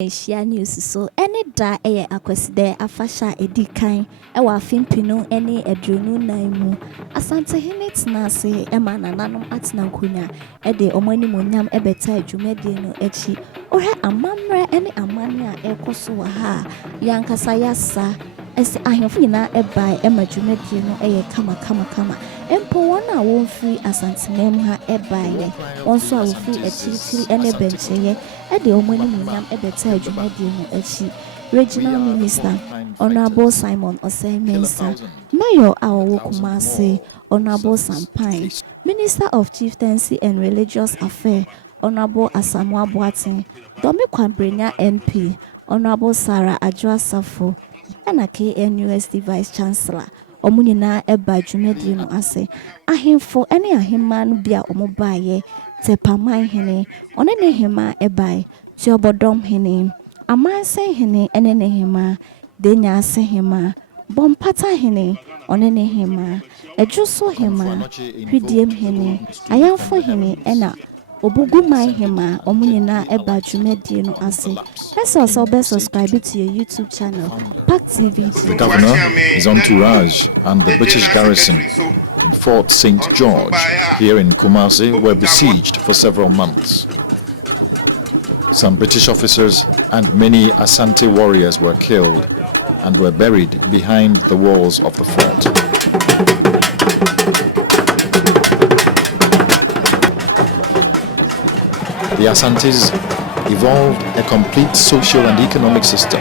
Asia news so any da Akwasidae afasha edikan ewa Frimpong ene adwonu nan mu Asantehene tenase ema nananom atena nkonya de omani monyam ebeta adwumadie no achi ohwe amamre ene amane a ekoso wa ha yankasa yasa ese ahemfo nyina ebai ema adwumadie no kama empo wona won free Asantehene ha ebai wonso a wo free achiri ene bencheye de omani monyam ebeta adwumadie no achi Regional Minister Honorable Simon Osei Mensah, Mayor Awowo Kumasi Honorable Pyne, Minister of Chieftaincy and Religious Affairs Honorable Asamoah Boateng, Kwabenya MP Honorable Adwoa Safo, and a KNUST Vice Chancellor Omunina eba dwumadie no ase ahemfo ene ahemman bia omobaye Manhyia one ne hema ebai tiobodom hene Amanse ene ne hema denya ase hema bompata hene one ne hema ejuso hema hwidiem hene ayamfo hene ena Obugumai hema omunyina eba dwumadie no ase. Let's also subscribe to your YouTube channel PAG TV. The governor, his entourage and the British garrison in Fort St. George here in Kumasi were besieged for several months. Some British officers and many Asante warriors were killed and were buried behind the walls of the fort. The Asantes evolved a complete social and economic system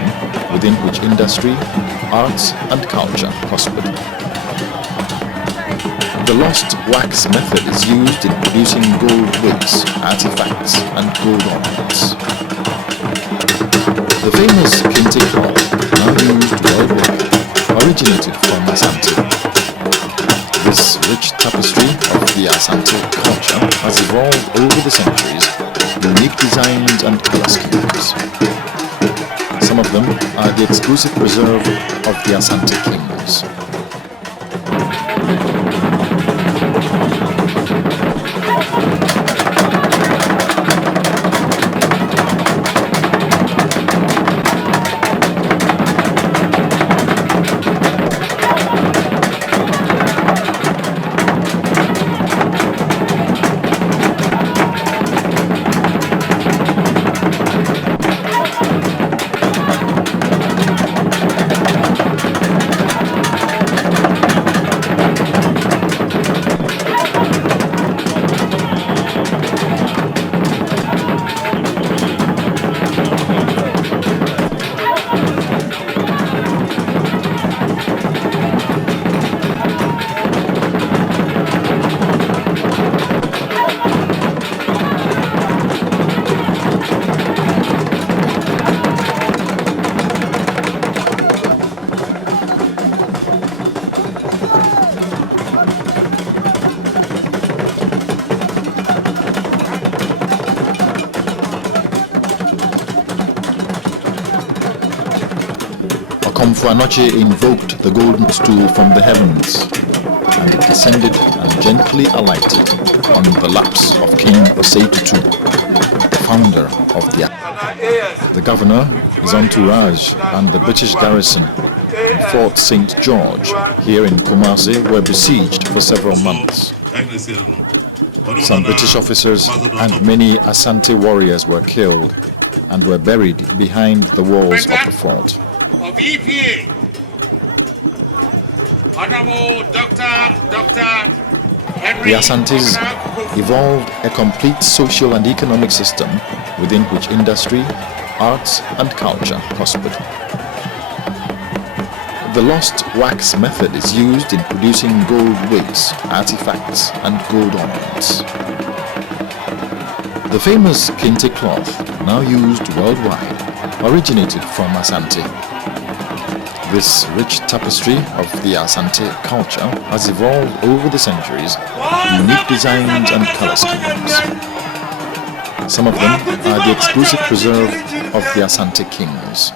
within which industry, arts and culture prospered. The lost wax method is used in producing gold weights, artifacts and gold ornaments. The famous kente cloth, now used worldwide, originated from Asante. This rich tapestry of the Asante culture has evolved over the centuries, unique designs and color schemes. Some of them are the exclusive preserve of the Asante kings. Otumfuo invoked the golden stool from the heavens, and it descended and gently alighted on the laps of King Osei Tutu, the founder of the governor, his entourage, and the British garrison in Fort St. George here in Kumasi were besieged for several months. Some British officers and many Asante warriors were killed and were buried behind the walls of the fort. The Asantes evolved a complete social and economic system within which industry, arts and culture prospered. The lost wax method is used in producing gold weights, artifacts and gold ornaments. The famous kente cloth, now used worldwide, originated from Asante. This rich tapestry of the Asante culture has evolved over the centuries, unique designs and color schemes. Some of them are the exclusive preserve of the Asante kings.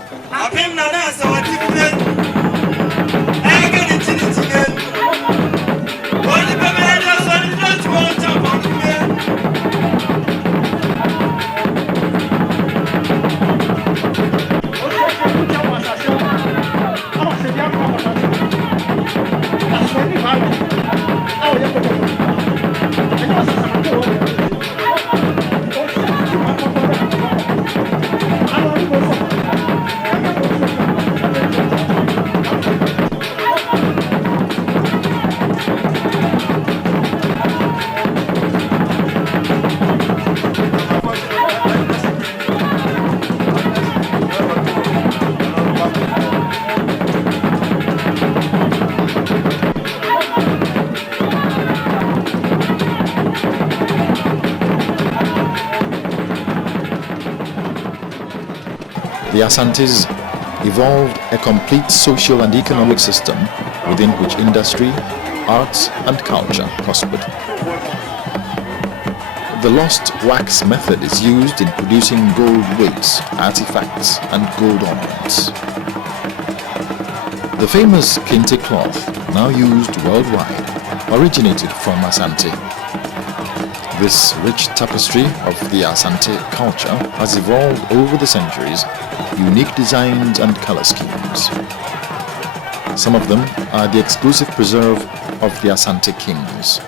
the Asantes evolved a complete social and economic system within which industry, arts and culture prospered. The lost wax method is used in producing gold weights, artifacts and gold ornaments. The famous kente cloth, now used worldwide, originated from Asante. This rich tapestry of the Asante culture has evolved over the centuries, unique designs and color schemes. Some of them are the exclusive preserve of the Asante kings.